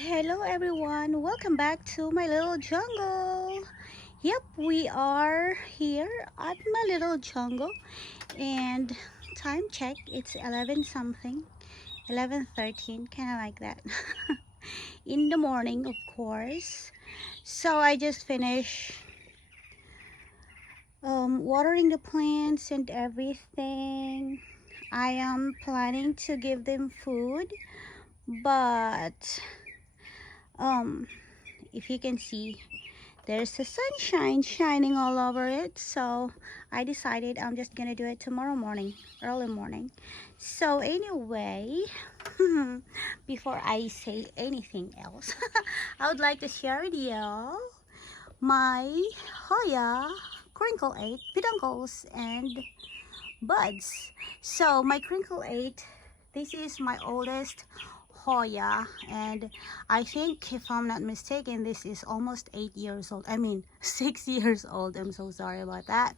Hello everyone, welcome back to my little jungle. Yep, we are here at my little jungle and time check, it's 11 something, 11:13, kind of like that. In the morning, of course. So I just finished watering the plants and everything. I am planning to give them food, but um if you can see, there's the sunshine shining all over it, so I decided I'm just gonna do it tomorrow morning, early morning. So anyway, before I say anything else, I would like to share with you my Hoya Crinkle 8 peduncles and buds. So my Crinkle 8, this is my oldest Hoya, and I think, if I'm not mistaken, this is almost 8 years old. I mean 6 years old. I'm so sorry about that.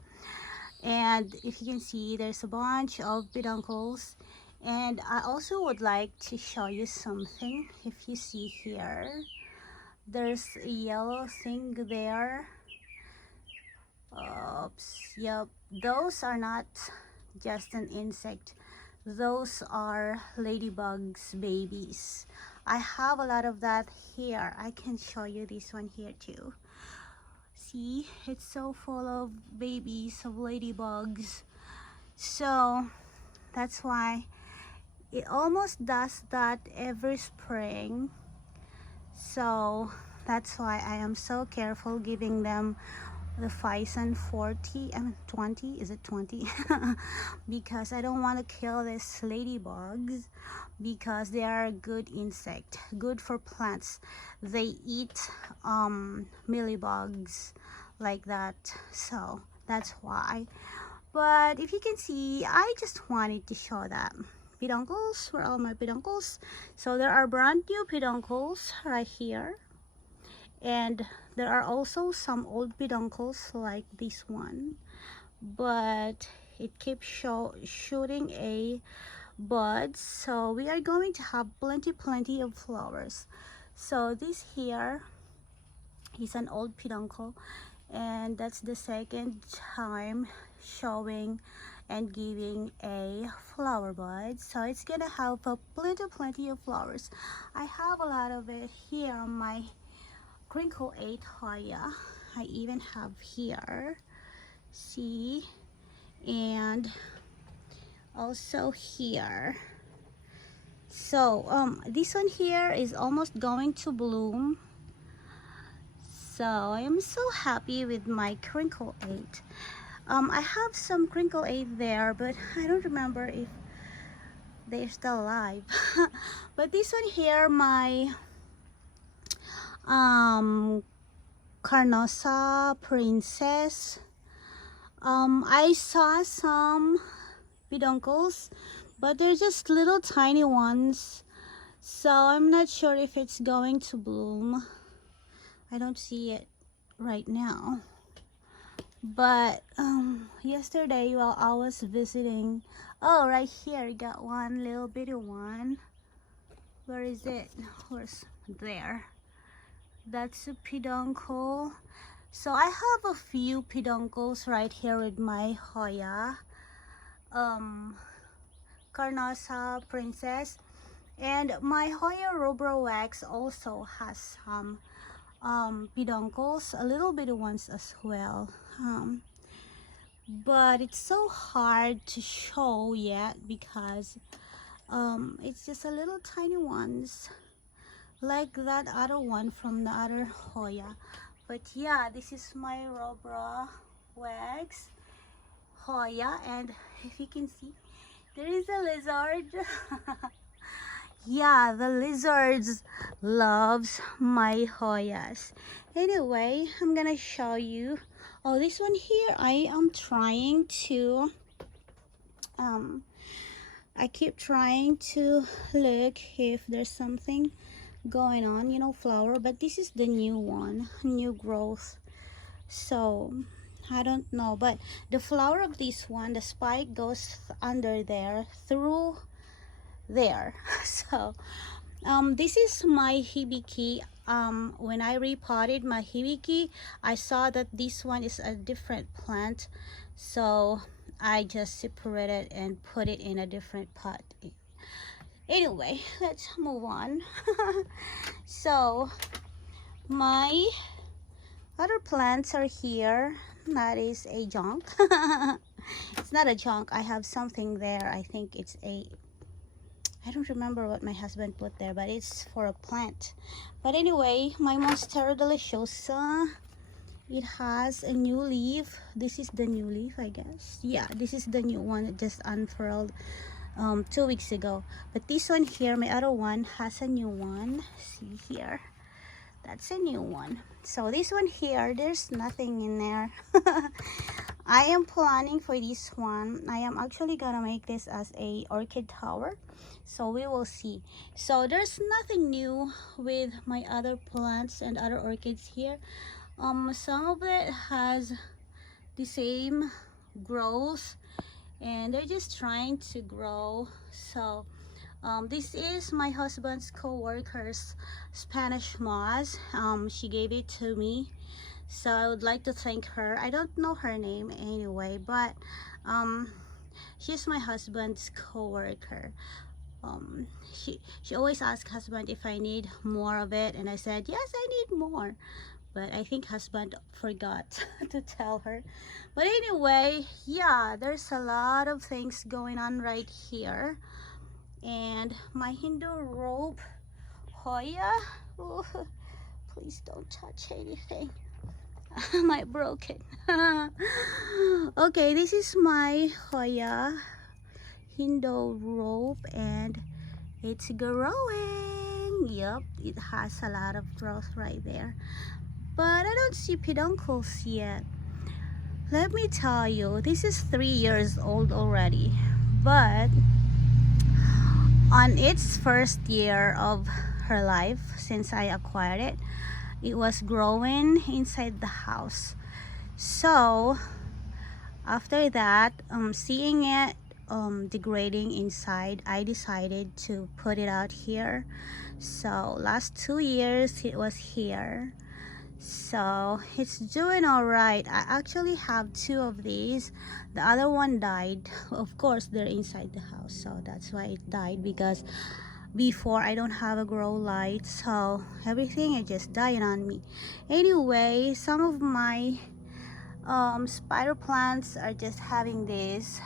And if you can see, there's a bunch of peduncles, and I also would like to show you something. If you see here, there's a yellow thing there. Oops, yep, those are not just an insect, those are ladybugs babies. I have a lot of that here. I can show you this one here too. See, it's so full of babies of ladybugs. So that's why it almost does that every spring. So that's why I am so careful giving them the Phison 40, I mean 20, is it 20? Because I don't want to kill these ladybugs, because they are a good insect, good for plants. They eat mealybugs like that, so that's why. But if you can see, I just wanted to show that peduncles, where all my peduncles. So there are brand new peduncles right here, and there are also some old peduncles like this one, but it keeps shooting a bud, so we are going to have plenty of flowers. So this here is an old peduncle, and that's the second time showing and giving a flower bud, so it's gonna have a plenty of flowers. I have a lot of it here on my Crinkle 8 Hoya. I even have here, see, and also here. So this one here is almost going to bloom, so I am so happy with my Crinkle 8. I have some Crinkle 8 there, but I don't remember if they're still alive. But this one here, my Carnosa Princess, I saw some peduncles, but they're just little tiny ones, so I'm not sure if it's going to bloom. I don't see it right now. But yesterday while I was visiting, oh, right here, got one little bitty one. Where is it? Where's there? That's a peduncle. So I have a few peduncles right here with my Hoya Carnosa Princess, and my Hoya Rubra Wax also has some peduncles, a little bitty ones as well, but it's so hard to show yet because it's just a little tiny ones like that other one from the other Hoya. But yeah, this is my Rubra Wax Hoya, and if you can see, there is a lizard. Yeah, the lizards loves my Hoyas. Anyway, I'm gonna show you. Oh, this one here, I am trying to I keep trying to look if there's something going on, you know, flower, but this is the new one, new growth, so I don't know. But the flower of this one, the spike goes under there, through there. So This is my hibiki. When I repotted my hibiki, I saw that this one is a different plant, so I just separated and put it in a different pot. Anyway, let's move on. So my other plants are here. That is a junk. It's not a junk. I have something there. I think it's a, I don't remember what my husband put there, but it's for a plant. But anyway, my Monstera Deliciosa, it has a new leaf. This is the new leaf, I guess. Yeah, this is the new one. It just unfurled 2 weeks ago. But this one here, my other one, has a new one. See here, that's a new one. So this one here, there's nothing in there. I am planning for this one. I am actually gonna make this as a orchid tower, so we will see. So there's nothing new with my other plants and other orchids here. Some of it has the same growth and they're just trying to grow. So this is my husband's co-worker's Spanish moss. She gave it to me, so I would like to thank her. I don't know her name anyway, but she's my husband's co-worker. She always asks husband if I need more of it, and I said yes, I need more, but I think husband forgot to tell her. But anyway, yeah, there's a lot of things going on right here. And my Hindu rope Hoya, ooh, please don't touch anything. I might broke it. Okay, this is my Hoya Hindu rope and it's growing. Yep, it has a lot of growth right there, but I don't see peduncles yet. Let me tell you, this is 3 years old already, but on its first year of her life since I acquired it, it was growing inside the house. So after that, seeing it degrading inside, I decided to put it out here. So last 2 years it was here, so it's doing all right. I actually have 2 of these. The other one died. Of course, they're inside the house, so that's why it died, because before I don't have a grow light, so everything is just dying on me. Anyway, some of my spider plants are just having this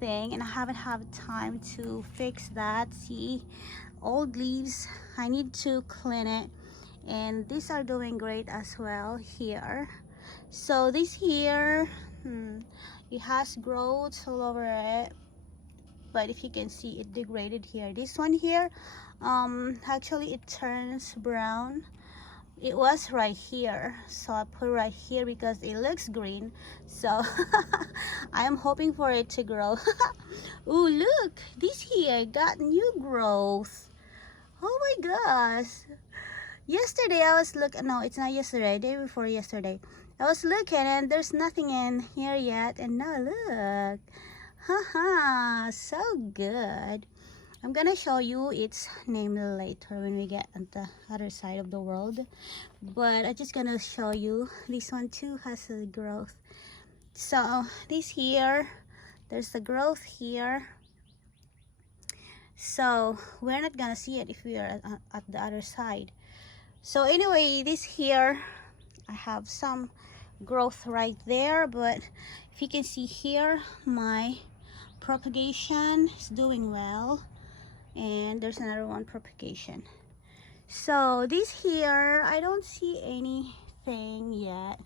thing, and I haven't had time to fix that. See, old leaves, I need to clean it. And these are doing great as well here. So this here, it has growth all over it, but if you can see, it degraded here. This one here, actually it turns brown. It was right here, so I put it right here because it looks green. So I am hoping for it to grow. Oh, look, this here got new growth. Oh my gosh. Yesterday I was looking, no, it's not yesterday, day before yesterday. I was looking and there's nothing in here yet, and now look. Haha, so good. I'm gonna show you its name later when we get on the other side of the world, but I'm just gonna show you this one too has a growth. So this here, there's the growth here, so we're not gonna see it if we are at the other side. So anyway, this here, I have some growth right there, but if you can see here, my propagation is doing well, and there's another one propagation. So this here, I don't see anything yet,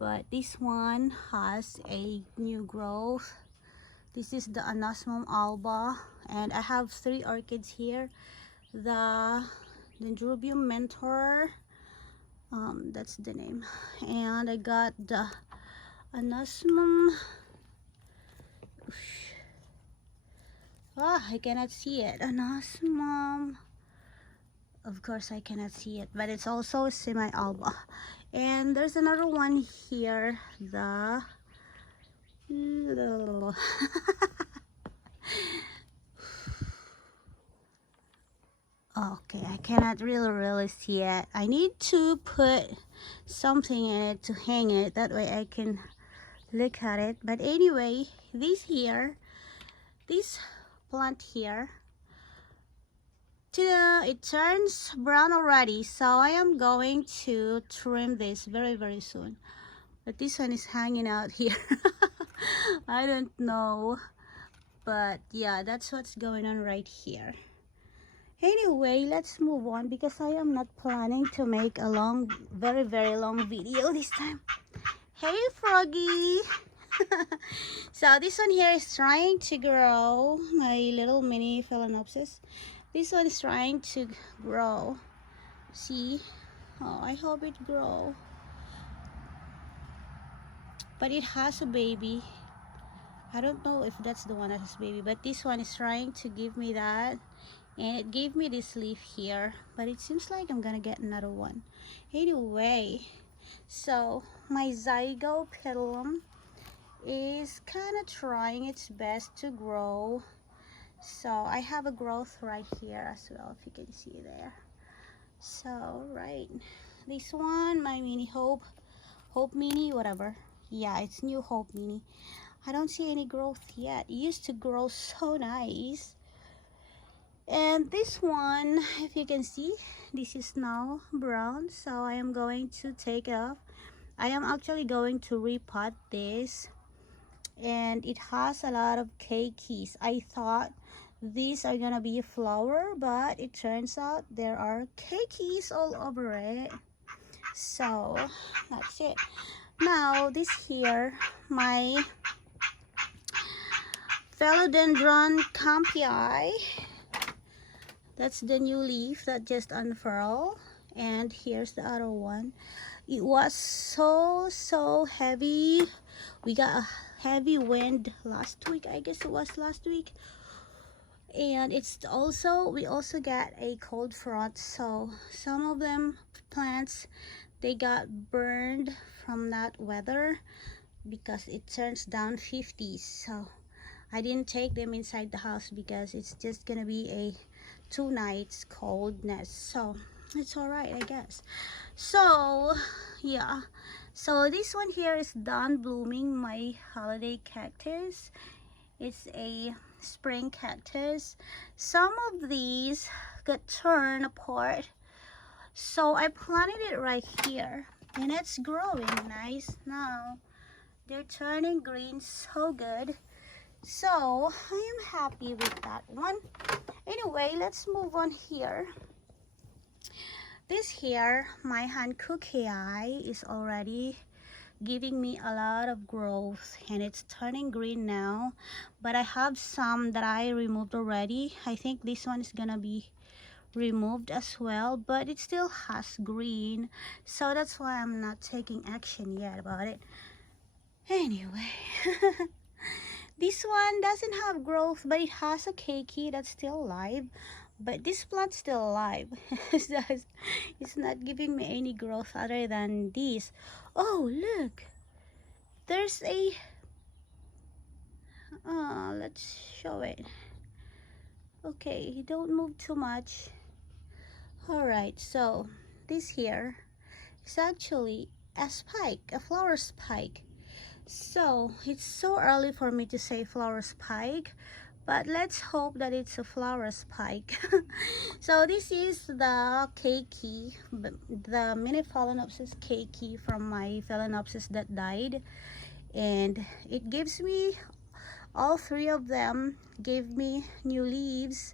but this one has a new growth. This is the Anosmum alba, and I have 3 orchids here. The Dendrobium mentor, that's the name, and I got the Anosmum. I cannot see it. Anosmum, of course I cannot see it, but it's also semi-alba. And there's another one here, the Okay, I cannot really see it. I need to put something in it to hang it. That way I can look at it. But anyway, this plant here, it turns brown already. So I am going to trim this very soon. But this one is hanging out here. I don't know. But yeah, that's what's going on right here. Anyway, let's move on because I am not planning to make a long, very long video this time. Hey, Froggy! So this one here is trying to grow, my little mini phalaenopsis. This one is trying to grow. See? Oh, I hope it grows. But it has a baby. I don't know if that's the one that has baby, but this one is trying to give me that. And it gave me this leaf here, but it seems like I'm gonna get another one. Anyway, so my zygopetalum is kind of trying its best to grow. So I have a growth right here as well, if you can see there. So right, this one, my mini hope mini, whatever. Yeah, it's new hope mini. I don't see any growth yet. It used to grow so nice. And this one, if you can see, this is now brown, so I am going to take it off. I am actually going to repot this, and it has a lot of keikis. I thought these are gonna be a flower, but it turns out there are keikis all over it. So that's it. Now this here, my philodendron campii. That's the new leaf that just unfurled. And here's the other one. It was so heavy. We got a heavy wind last week. I guess it was last week. And we also got a cold front. So some of them plants, they got burned from that weather because it turns down 50s. So I didn't take them inside the house because it's just gonna be a 2 nights coldness, so it's all right, I guess. So yeah, so this one here is done blooming, my holiday cactus. It's a spring cactus. Some of these got turned apart, so I planted it right here, and it's growing nice now. They're turning green so good. So I am happy with that one. Anyway, let's move on here. This here, my hankookii, is already giving me a lot of growth, and it's turning green now. But I have some that I removed already. I think this one is gonna be removed as well, but it still has green, so that's why I'm not taking action yet about it. Anyway. This one doesn't have growth, but it has a keiki that's still alive. But this plant's still alive. It's not giving me any growth other than this. Oh, look. There's a... let's show it. Okay, don't move too much. Alright, so this here is actually a spike, a flower spike. So it's so early for me to say flower spike, but let's hope that it's a flower spike. So this is the keiki, the mini phalaenopsis keiki from my phalaenopsis that died, and it gives me, all 3 of them gave me new leaves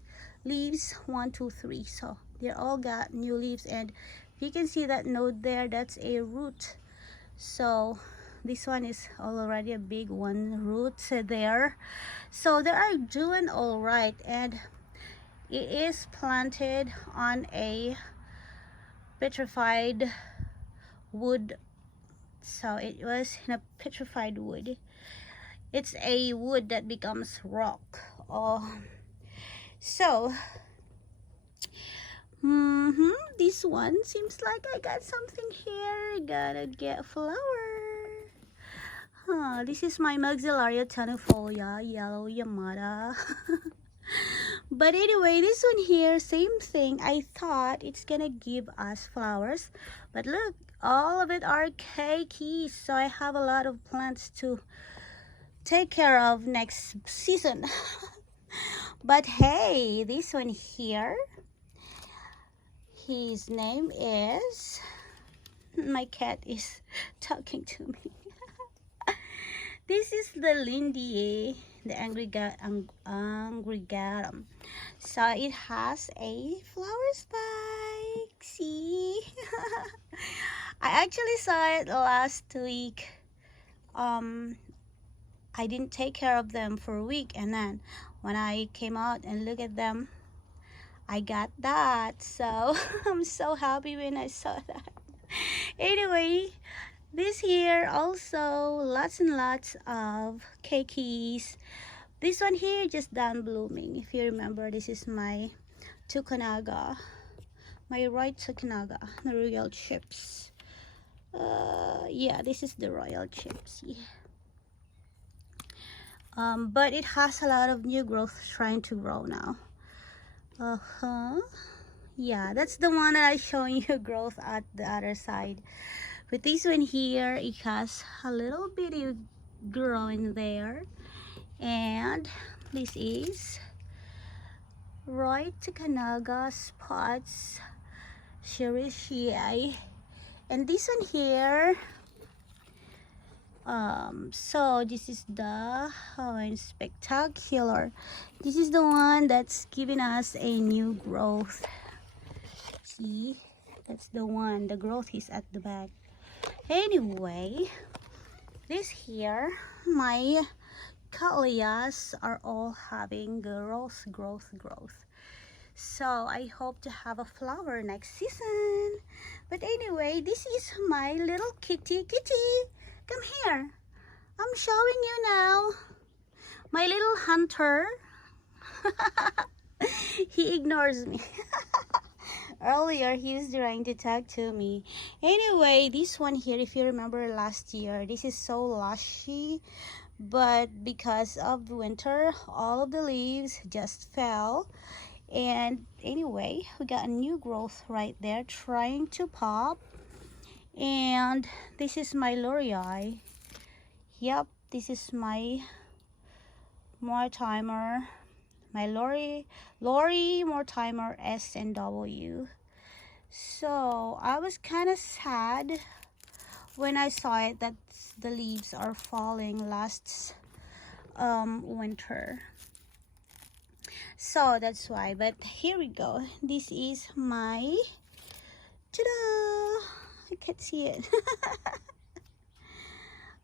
1, 2, 3. So they all got new leaves, and you can see that node there, that's a root. So this one is already a big one, roots there. So they are doing all right, and it is planted on a petrified wood. So it was in a petrified wood. It's a wood that becomes rock. So this one seems like I got something here. Gotta get flower. This is my Maxillaria tenuifolia, yellow Yamada. But anyway, this one here, same thing. I thought it's gonna give us flowers, but look, all of it are keikis. So I have a lot of plants to take care of next season. But hey, this one here, his name is, my cat is talking to me. This is the Lindy, the angry So it has a flower spike. See? I actually saw it last week. I didn't take care of them for a week, and then when I came out and look at them, I got that. So I'm so happy when I saw that. Anyway, this here also lots and lots of keikis. This one here just done blooming. If you remember, this is my Tukanaga, my right Tukanaga, the royal chips. Yeah, this is the royal chips. Yeah. But it has a lot of new growth trying to grow now. Yeah, that's the one that I showing you growth at the other side. With this one here, it has a little bitty growing there. And this is right Tukanaga spots Shirishii. And this one here, so this is the spectacular. This is the one that's giving us a new growth. See, that's the one, the growth is at the back. Anyway, this here, my Camellias are all having growth. So I hope to have a flower next season. But anyway, this is my little kitty. Come here. I'm showing you now. My little hunter. He ignores me. Earlier, he was trying to talk to me. Anyway, this one here, if you remember last year, this is so lushy. But because of the winter, all of the leaves just fell. And anyway, we got a new growth right there trying to pop. And this is my L'Oreal. Yep, this is my Mortimer, my Lori Mortimer S and W. So I was kind of sad when I saw it that the leaves are falling last winter. So that's why. But here we go. This is my, ta-da! I can't see it.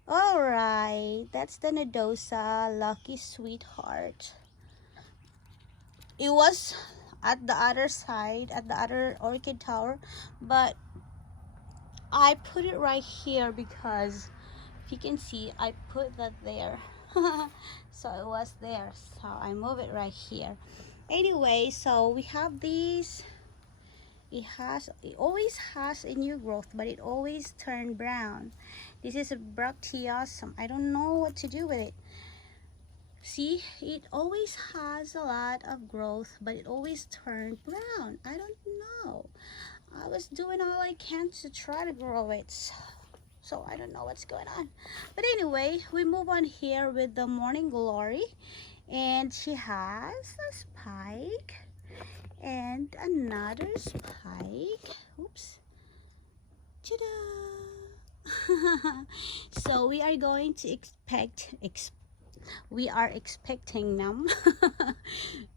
Alright, that's the Nodosa Lucky Sweetheart. It was at the other side, at the other orchid tower, but I put it right here because if you can see, I put that there. So it was there, so I move it right here. Anyway, so we have these. It always has a new growth, but it always turned brown. This is a Bracteosum. I don't know what to do with it. See, it always has a lot of growth, but it always turned brown. I don't know. I was doing all I can to try to grow it, so I don't know what's going on. But anyway, we move on here with the Morning Glory, and she has a spike and another spike. Oops. Ta-da! So we are going to we are expecting them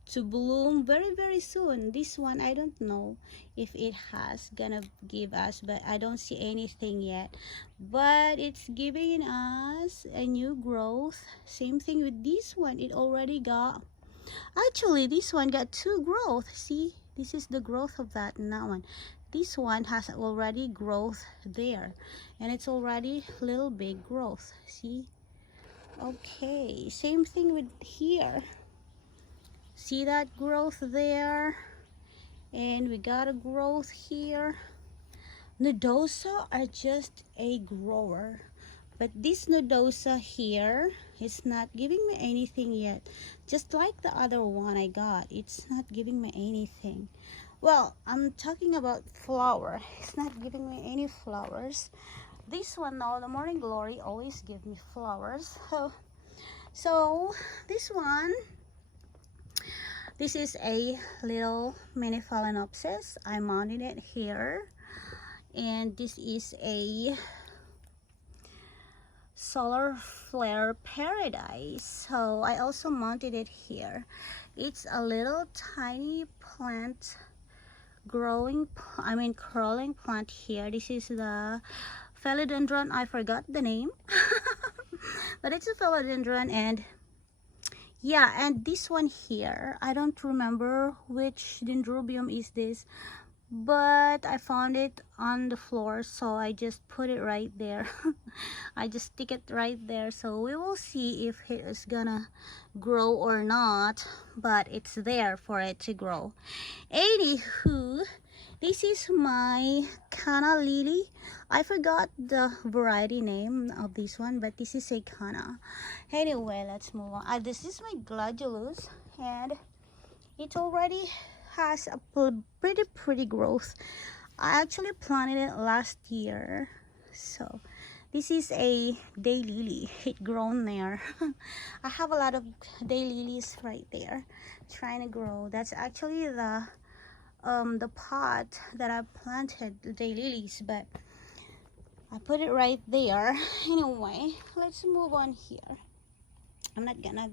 to bloom very soon. This one, I don't know if it has gonna give us, but I don't see anything yet. But it's giving us a new growth. Same thing with this one. It already got, actually this one got two growth. See, this is the growth of that and that one. This one has already growth there, and it's already little big growth. See? Okay, same thing with here. See that growth there? And we got a growth here. Nodosa are just a grower, but this Nodosa here It's not giving me anything yet. Just like the other one I got, it's not giving me anything. Well, I'm talking about flower. It's not giving me any flowers. This one now, the Morning Glory, always give me flowers. So this one, this is a little mini phalaenopsis. I mounted it here, and this is a solar flare paradise. So I also mounted it here. It's a little tiny plant, curling plant here. This is the philodendron. I forgot the name but it's a philodendron. And yeah, and this one here, I don't remember which dendrobium is this, but I found it on the floor, so I just put it right there. I just stick it right there, so we will see if it is gonna grow or not, but it's there for it to grow. Anywho, this is my Canna lily. I forgot the variety name of this one, but this is a Canna. Anyway, let's move on. This is my Gladiolus, and it already has a pretty growth. I actually planted it last year. So this is a daylily. It grown there. I have a lot of daylilies right there trying to grow. That's actually the pot that I planted the daylilies, but I put it right there. Anyway, let's move on here. I'm not gonna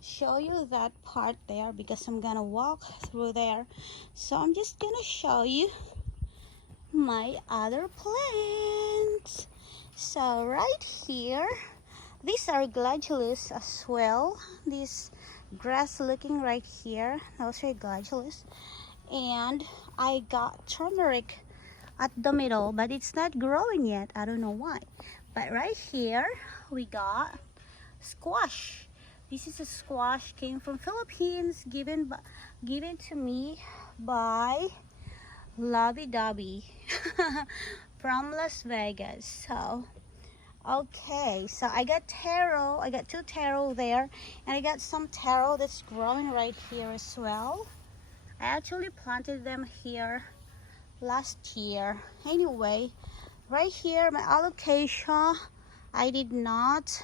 show you that part there because I'm gonna walk through there, so I'm just gonna show you my other plants. So right here, these are Gladiolus as well. This grass looking right here, those are Gladiolus. And I got turmeric at the middle, but it's not growing yet. I don't know why. But right here we got squash. This is a squash, came from Philippines, given to me by Lovey Dovey from Las Vegas. So okay, so I got taro. I got 2 taro there, and I got some taro that's growing right here as well. I actually planted them here last year. Anyway, right here my alocasia, I did not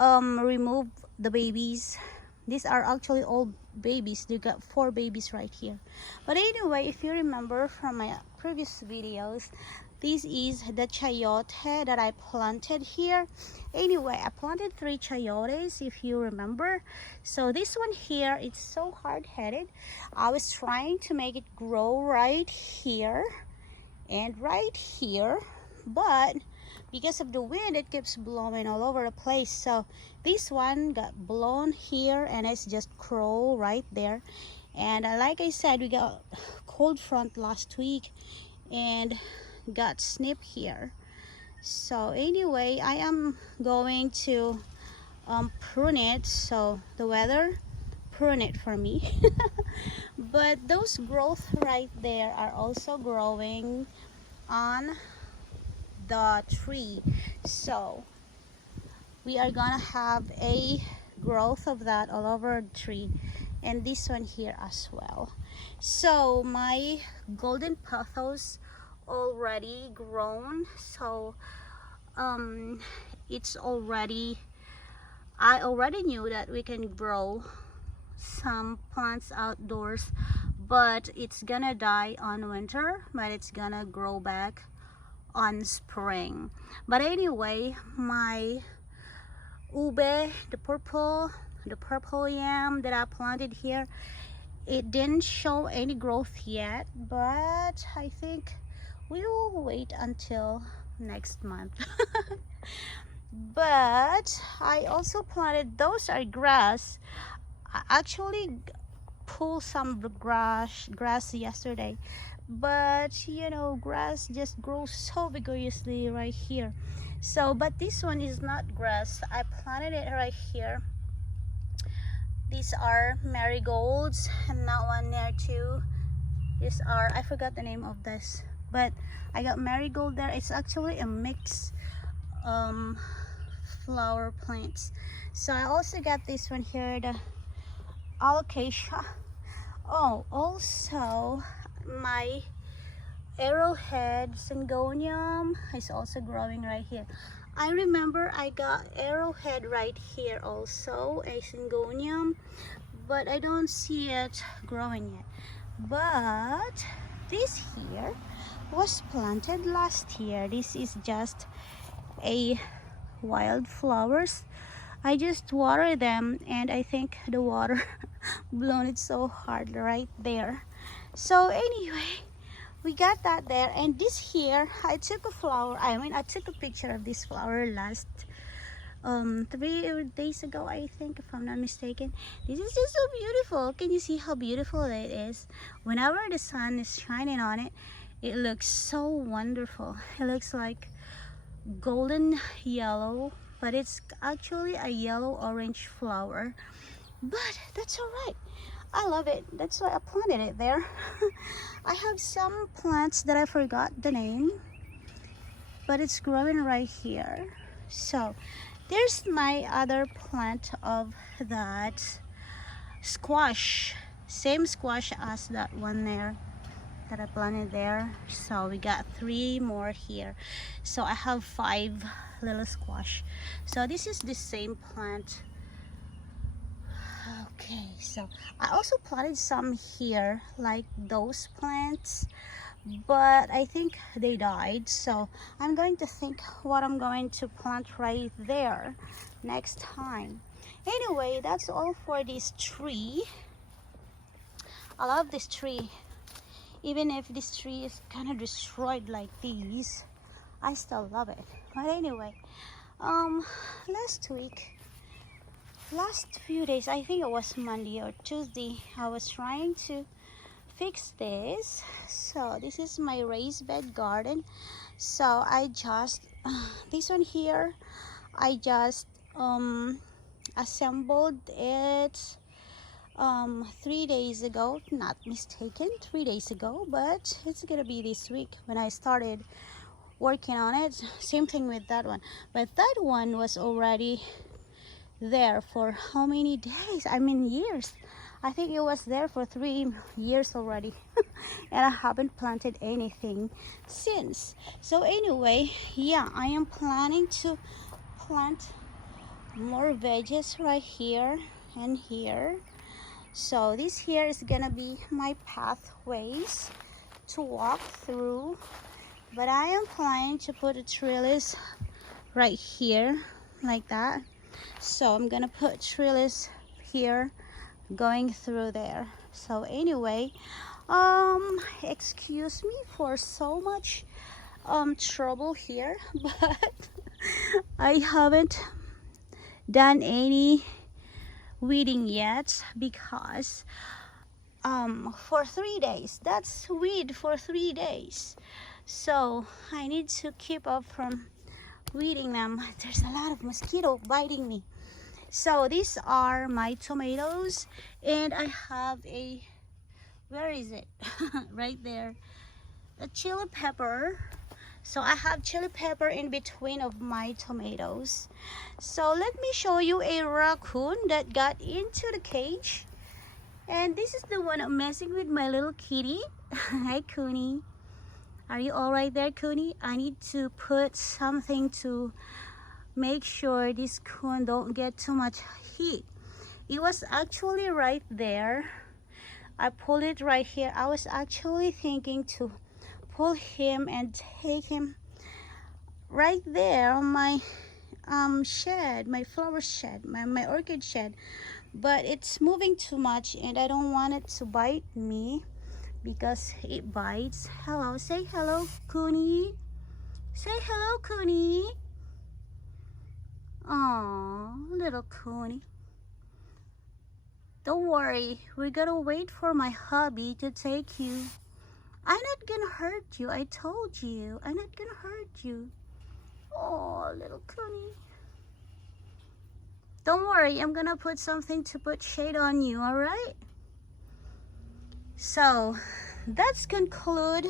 remove the babies. These are actually all babies. They got 4 babies right here. But anyway, if you remember from my previous videos, this is the chayote that I planted here. Anyway, I planted 3 chayotes, if you remember. So this one here, it's so hard-headed. I was trying to make it grow right here and right here, but because of the wind, it keeps blowing all over the place. So this one got blown here, and it's just grow right there. And like I said, we got cold front last week and got snip here. So anyway, I am going to prune it, so the weather prune it for me. But those growth right there are also growing on the tree, so we are gonna have a growth of that all over the tree, and this one here as well. So my golden pothos already grown, so it's already, I already knew that we can grow some plants outdoors, but it's gonna die on winter, but it's gonna grow back on spring. But anyway, my ube, the purple yam that I planted here, it didn't show any growth yet, but I think we will wait until next month. But I also planted, those are grass. I actually pulled some grass yesterday, but you know, grass just grows so vigorously right here. So but this one is not grass. I planted it right here. These are marigolds, and that one there too. These are, I forgot the name of this, but I got marigold there. It's actually a mix flower plants. So I also got this one here, the alocasia. Oh, also my arrowhead syngonium is also growing right here. I remember I got arrowhead right here also, a syngonium, but I don't see it growing yet. But this here was planted last year. This is just a wildflowers. I just water them, and I think the water blown it so hard right there. So anyway, we got that there. And this here, I took a picture of this flower last 3 days ago, I think, if I'm not mistaken. This is just so beautiful. Can you see how beautiful it is? Whenever the sun is shining on it, it looks so wonderful. It looks like golden yellow, but it's actually a yellow orange flower. But that's all right. I love it. That's why I planted it there. I have some plants that I forgot the name, but it's growing right here. So there's my other plant of that squash, same squash as that one there that I planted there. So we got 3 more here. So I have 5 little squash. So this is the same plant. Okay, so I also planted some here, like those plants, but I think they died. So I'm going to think what I'm going to plant right there next time. Anyway, that's all for this tree. I love this tree. Even if this tree is kind of destroyed like these, I still love it. But anyway, last few days, I think it was Monday or Tuesday, I was trying to fix this. So this is my raised bed garden. So I just this one here, I just assembled it 3 days ago, not mistaken, 3 days ago, but it's gonna be this week when I started working on it. Same thing with that one, but that one was already there for how many days? I mean years. I think it was there for 3 years already. And I haven't planted anything since. So anyway, yeah, I am planning to plant more veggies right here and here. So this here is gonna be my pathways to walk through, but I am planning to put a trellis right here like that. So I'm gonna put trellis here going through there. So anyway, excuse me for so much trouble here, but I haven't done any weeding yet because for 3 days, that's weed for 3 days, so I need to keep up from weeding them. There's a lot of mosquito biting me. So these are my tomatoes, and I have a, where is it? Right there, a chili pepper. So I have chili pepper in between of my tomatoes. So let me show you a raccoon that got into the cage. And this is the one I'm messing with, my little kitty. Hi, Cooney. Are you all right there, Cooney? I need to put something to make sure this coon don't get too much heat. It was actually right there. I pulled it right here. I was actually thinking to pull him and take him right there on my shed, my flower shed, my orchid shed, but it's moving too much and I don't want it to bite me because it bites. Hello, say hello, Cooney. Say hello, Cooney. Oh, little Cooney. Don't worry, we're gonna wait for my hubby to take you. I'm not gonna hurt you. I told you. I'm not gonna hurt you. Oh, little Cooney. Don't worry. I'm gonna put something to put shade on you, alright? So, that's conclude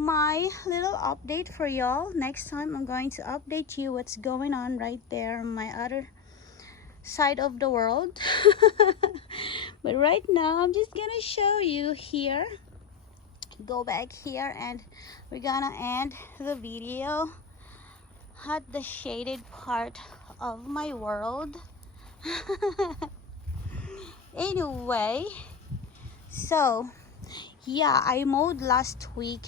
my little update for y'all. Next time I'm going to update you what's going on right there on my other side of the world. But right now I'm just gonna show you here. Go back here and we're gonna end the video at the shaded part of my world. Anyway, so yeah, I mowed last week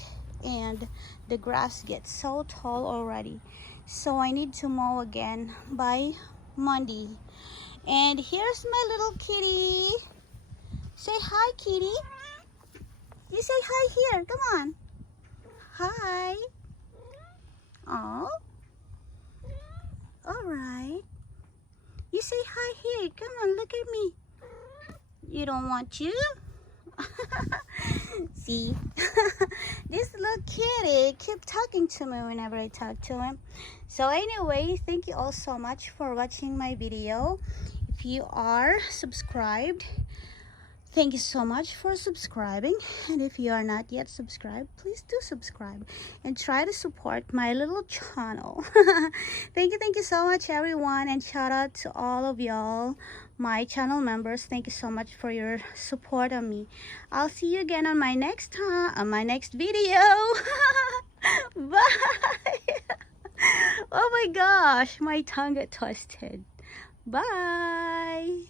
and the grass gets so tall already, so I need to mow again by Monday. And here's my little kitty. Say hi, kitty. You say hi here. Come on. Hi. Oh. All right. You say hi here. Come on, look at me. You don't want you? See? This little kitty keep talking to me whenever I talk to him. So anyway, thank you all so much for watching my video. If you are subscribed, thank you so much for subscribing. And if you are not yet subscribed, please do subscribe and try to support my little channel. Thank you so much, everyone, and shout out to all of y'all, my channel members. Thank you so much for your support on me. I'll see you again on my next video. Bye. Oh my gosh, my tongue got twisted. Bye.